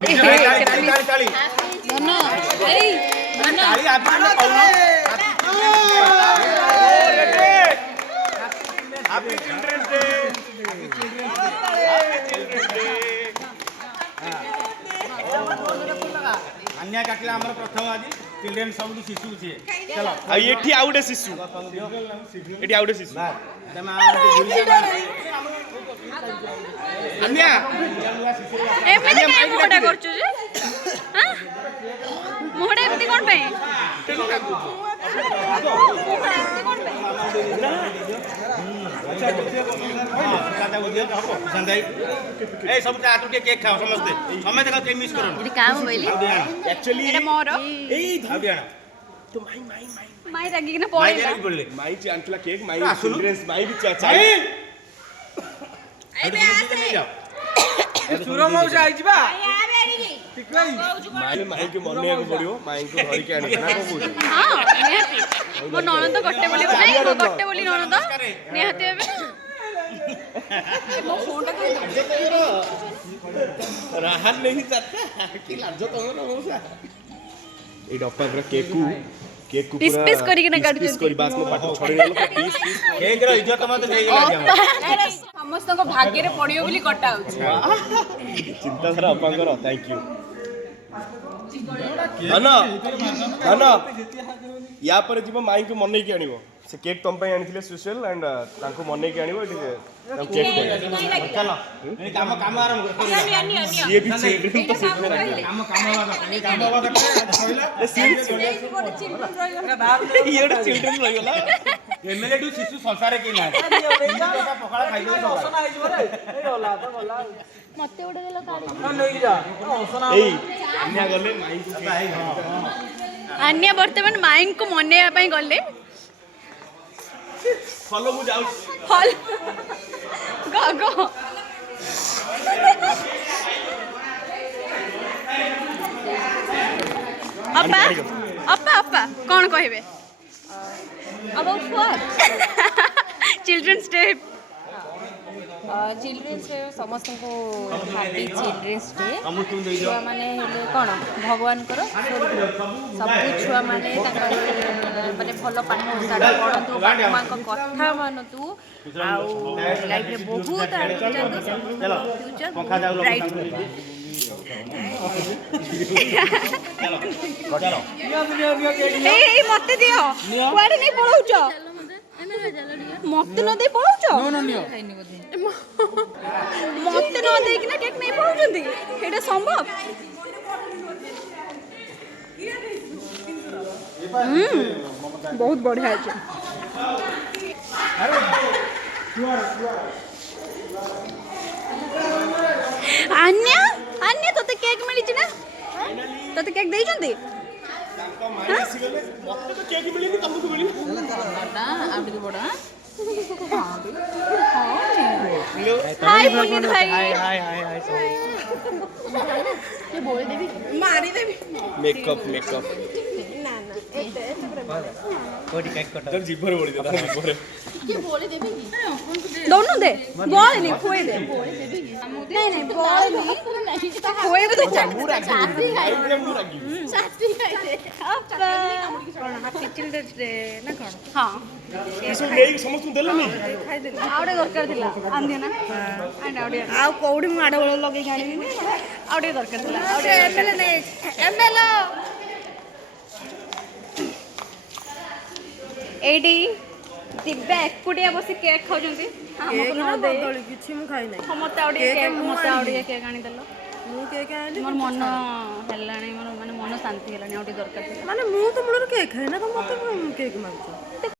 अन्या काटला हमर प्रथम आज चिल्ड्रन सब शिशु छे चलो आ एठी आउडे शिशु एठी आउडे शिशु अन्या एमती काय मोडा करछु जे हां मोडा एमती कोन पे ए सब काटू के केक खाओ समझते समय तक केक मिस करो ये काम बोली एक्चुअली एटा मोर ए धाबियाना तो माई माई रागी के पळेला माई चांटला केक माई चिल्ड्रंस माई भी चाचा ए बे आसे सुरो मौसा आई जिबा ठीक भाई माई के मन्ने को पड़ियो माई को धरि के आनी ना को हां निहाती मो ननद गट्टे बोली नहीं मो गट्टे बोली ननद निहाती एबे मो फोन राहत नहीं जाता कि लाजो तम ना मौसा ए डप्पा केक को पीस पीस करी के ना काटु पीस करी बास में पाटी छड़ी गेलो पीस केक रो इज्जत मत नहीं गेला समस्त को भाग्य रे पड़ियो बोली कटा होछ चिंता धारा अपांगर थैंक यू धन या पर जीव माई को मन के आनिबो से केक तुम पे आनिथिले स्पेशल एंड तांको मन के आनिबो केक चलो ए काम आरंभ कर ये भी चिल्ड्रन तो सीख में रखे काम काम बाबा कहला ये चिल्ड्रन रह गेला एमएलए टू शिशु संसार के ना पकड़ा खाइ दो हसना आई जिबा रे ए गला तो गला मते उडे देलो काडी ना नहीं जा हसना ए अन्या गले माई को अन्य वर्तमान माइंग को मनेया पई गले फॉलो मु जाउ हल गो अपा अपा अपा कौन कहबे about what children's day children's day समस्त को हैप्पी चिल्ड्रेन्स डे हम तुम दे छुआ माने हेले कोन भगवान कर सब छुआ माने माने भलो पाठ साडा पढन्तु बापा मां को कथा मानतु आउ लाइफ रे बहुत आगे जातु चलो फ्यूचर पंखा जाऊ ब्राइट चलो चलो ए मते दियो कुआडे नहीं पळौछ मते न दे पळौछ मते न दे कि ना केक नहीं पळौछंती एटा संभव बहुत बढ़िया है अन्या अन्या तोते केक मिली छी ना तोते केक देई छंती तांको माई आसी गले मते तो केक मिलिनी तुमको मिली आउटी बडा हाय पुनीत भाई हाय ये बोल देबी मारी देबी मेकअप कोडी केक कट जब जीभर बोली देता जीभर ये बोल देबी दोनों दे बॉल नहीं खोए दे नहीं नहीं बॉल नहीं खोए भी तो साथी खाई मुरागी साथी खाई दे हैप्पी चिल्ड्रंस डे ना कौन हां सब नहीं समस्त देले नहीं खाई दे आउडे दरकार थिला आंदी ना एंड आउडे आ कोउडी माड बळ लगे गाणी आउडे दरकार थिला आउडे एमएलए नहीं एमएलए एडी दिव्या एकुटिया बसी केक खाउजंती हमको न दे बदली किछि मु खाई नै मते आउडे केक मते आउडे केक आनी देलो मु केक आइली मोर मन हेलाणी मोर माने मन शांति हेलाणी आउडे दरकार थिला माने मु तो मुळर केक खाई ना तो मते केक मागछ